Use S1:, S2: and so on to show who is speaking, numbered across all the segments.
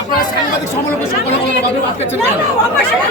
S1: আপনারা সাংবাদিক সমালোচনা সমালোচনা ভাবে আটকেছেন কেন? সবাই সবাই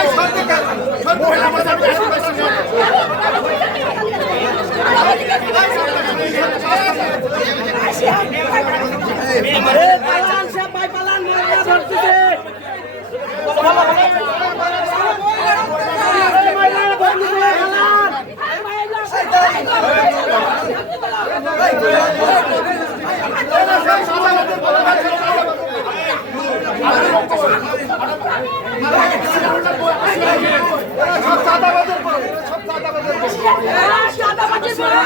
S1: পরে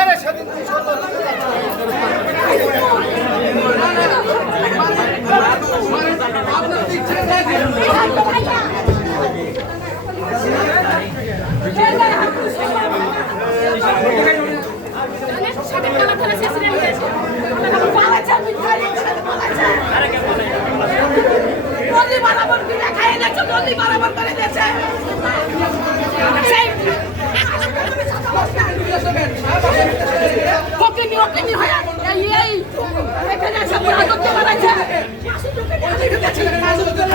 S1: আরে সেদিন তুই সরকার
S2: নদী বরাবর করে খাইয়ে দিয়েছে নদী বরাবর করে দিয়েছে সেই ফকিনি ফকিনি হয়ে এই এখানে রাজত্ব বানাইছে আমি ঢুকেছি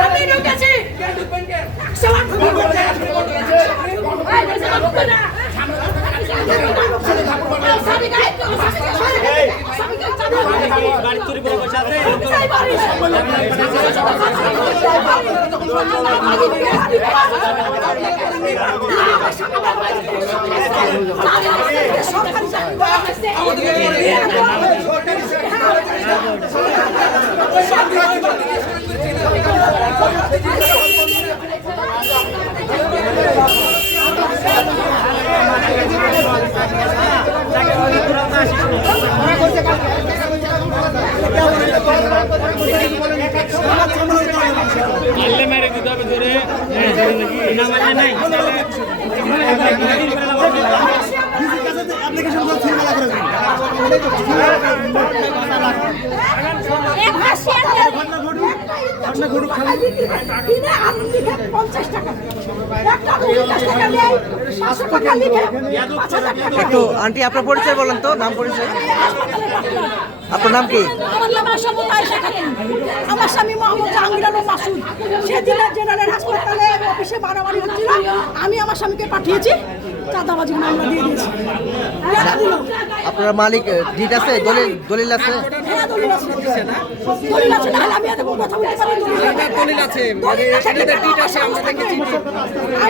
S2: আমি ঢুকেছি একশো লাখ এই দেশে ঢুকবে না স্বামী গায়ে তো স্বামী গায়ে
S3: গাড়ি চুরি
S2: একটা
S4: একটু আন্টি আপনার পরিচয় বলেন তো নাম পরিচয়। আপনার নাম কি?
S2: আমার নাম আশাবুল আয়েশা খাতুন। আমার স্বামী মোহাম্মদ জাহাঙ্গীর আলম মাসুদ। সেদিন জেনারেল হাসপাতালে অফিসে মারামারি হচ্ছিল। আমি আমার স্বামীকে পাঠিয়েছি। চাঁদাবাজির মামলা দিয়ে দিয়েছি।
S4: আপনার মালিক ডিট আছে? দলিল দলিল আছে?
S2: হ্যাঁ, দলিল আছে। দলিল আছে, নাহলে আমি এত কথা বলতে পারি, দলিল আছে।
S5: দলিল আছে। ডিট আছে আমরা দেখেছি।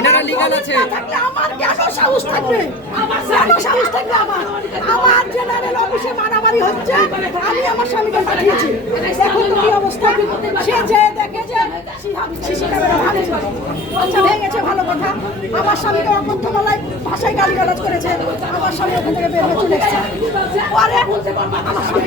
S2: দলিল
S5: আছে।
S2: না আমার কেন সাহস থাকবে? আমার? আমার আমি আমার স্বামীকে পাঠিয়েছি। দেখুন তো কি অবস্থা। সে দেখে যে সিসি। আচ্ছা, ভালো কথা। আমার স্বামীকে অকথ্য গলায় ভাষায় গালিগালাজ করেছে। আমার স্বামী ওখান থেকে বের হয়ে চলে গেছে আমার স্বামী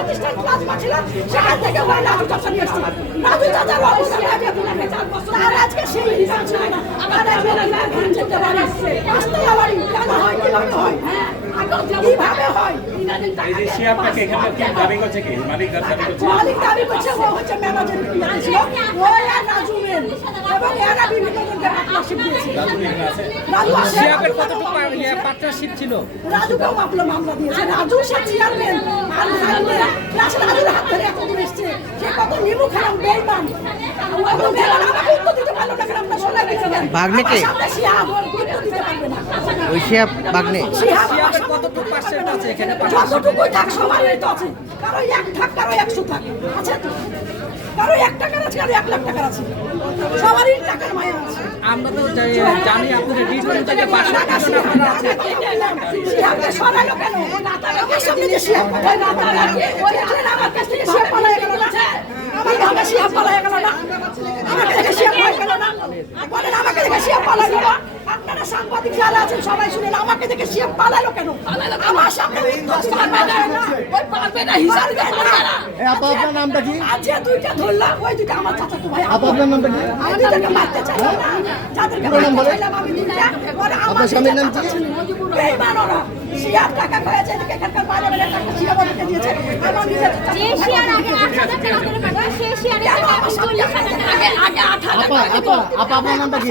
S2: প্রতিষ্ঠান প্লাজমা ছিল সেখান থেকে রাজু চাচা নিয়ে এসছি রাজু চাচার অবস্থান আগে তার আজকে সেই হিসাব ছিল না আমার আজকে ধান যেতে পারি। পাঁচতলা বাড়ি কেন হয় কীভাবে হয়? কীভাবে হয়?
S3: সে আপনাকে এখানে কি দাবি করছে কি? মালিক দাবি করছে?
S2: মালিক দাবি করছে ও হচ্ছে ম্যানেজারের রাজু মেন এবং এরা বিভিন্ন জনকে পার্টনারশিপ দিয়েছে রাজু
S5: শিয়াবের কতটুকু পার্টনারশিপ ছিল?
S2: রাজুকেও মামলা মামলা দিয়েছে। রাজু সে চেয়ারম্যান আর ভাঙবে রাজুর হাত ধরে এতদূর এসছে। সে কত নিমু খেলাম বেইমান। ও তো বেলাল আমাকে উত্তর দিতে পারল না, কেন আপনার সবাই কিছু জানেন।
S4: ভাগ্নেকে?
S2: আমার সামনে শিহাব উত্তর দিতে পারবে না।
S4: ওই শিয়া বাগনে?
S5: কতটুকু পার্সেন্ট আছে এখানে?
S2: যতটুকুই থাক সবারই তো আছে। কারও এক থাক কারও একশো থাক। আছে তো? কারও এক টাকার আছে কারও এক লাখ টাকার আছে সবারই টাকার মায়া আছে
S5: আমরা তো জানি আপনাদের ডিসপ্লে থেকে
S2: টাকা
S5: আপনারা
S2: সরালো কেন? আমার সামনে যে শিহাব কোথায় না ওই আরে আমার কাছ থেকে শিহাব পালায়ে গেল না? আমার কাছ থেকে শিহাব পালায়ে গেল না? আমাকে দেখে শিহাব পালায়ে গেল না? বলেন, আমাকে শিহাব পালায়ে গেল? আপনারা সাংবাদিক যারা আছেন সবাই শুনেন আমাকে দেখে সে পালালো কেন? আমার সামনে উদ্যোগ পারবে না। ওই পারবে না হিসাব দেন না।
S1: এই আপা আপনার নামটা কি?
S2: আজকে দুইটা ধরলাম। ওই দুইটা আমার চাচাতো ভাই।
S1: আপা আপনার নামটা কি?
S2: আমি দুইটাকে মারতে চাই না। যাদেরকে মারতে চাইলাম আমি দুইটা ওরা আমার
S1: আপনার স্বামীর নাম কি? আপা আপনার নামটা কি?